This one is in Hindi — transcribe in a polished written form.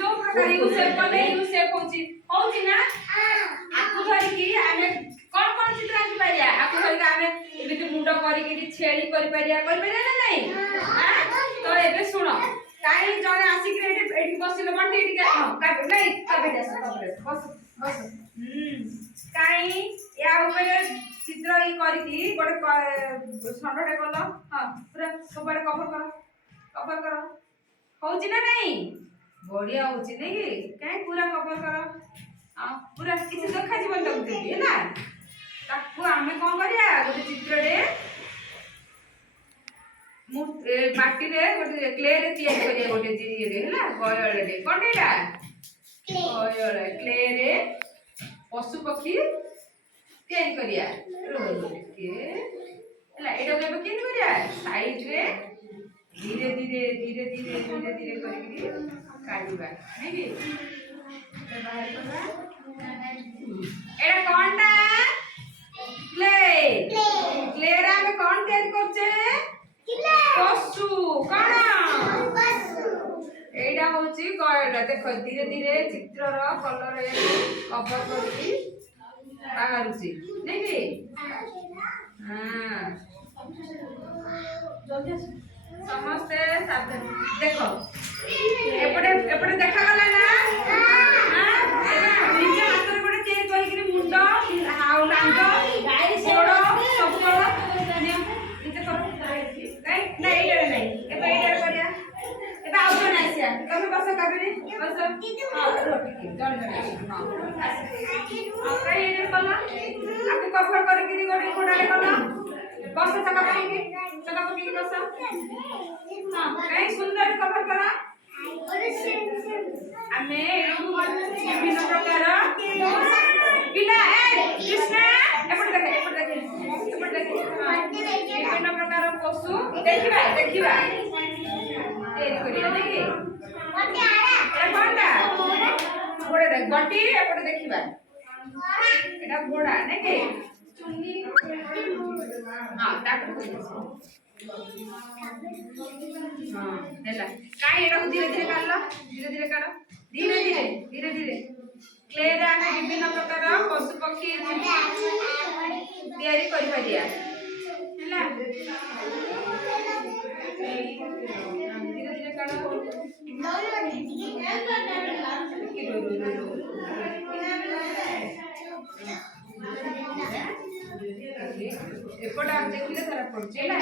जो प्रकार यू शेप कले यू शेप होची ना आकु धरि की आमे कोन चित्र आंकी पारिया आकु धरि आमे एबे मुंडो करी की छेली करि पारिया ना नहीं हां तो एबे सुनो काई जने आसी के एडी बसिले बंटी एडी हां काई नहीं काबे जास बस काई या ऊपर चित्र ई करी की गोटे छंडटे कलो हां पूरा सबरे कवर करो होची ना नहीं बढ़िया होची नहीं काई पूरा कवर करो आ पूरा किसी देखा जीवन तक देबी है ना ताकू आमे कोन करिया गोटे चित्रडे माटी रे गोटे क्ले रे तैयार करिया गोटे जे रे हैला गयल रे कोनटा गयल क्ले रे पशु पक्षी तैयार करिया के हैला एडो केबे केन करिया साइड रे धीरे धीरे करके काढिबा नै कि बाहर करबा एडा कोनटा क्ले रे हम कोन तैयार करछे पशु कोन एडा होची गयला देखो धीरे धीरे चित्रर कलर कवर करके बाहरुची नै कि हां जल्दी समस्त सावधान देखो एपटे देखा गला ना हां निजे हाथ रे गोटे चेक कहि कि मुंडो हाउ लांगो गोड़ सब करो निजे करो नहीं नहीं एबे एडर करिया एबे आउ ना आसिया तमे बस काबे बस हां रोटी जल हां कई एडर कला आपको कवर करके गोटे कोडाले कला बस चका पकी बस हां कई सुंदर कवर करा आमे विभिन्न प्रकार पिला कृष्णा एपट देख विभिन्न प्रकार पशु देखिबा तेरी करिया देखि मते आड़ा एटा कोनटा गोडे देख गटी एपट देखिबा एटा घोड़ा नै के चुन्नी हां डाक्टर हां देला काई एटा धीरे धीरे काढ धीरे धीरे क्ले रे आमे विभिन्न प्रकार पशु पक्षी तैयारी करि पारिया हैला धीरे धीरे काढ एपटा देखिले खराब पड़छ हैला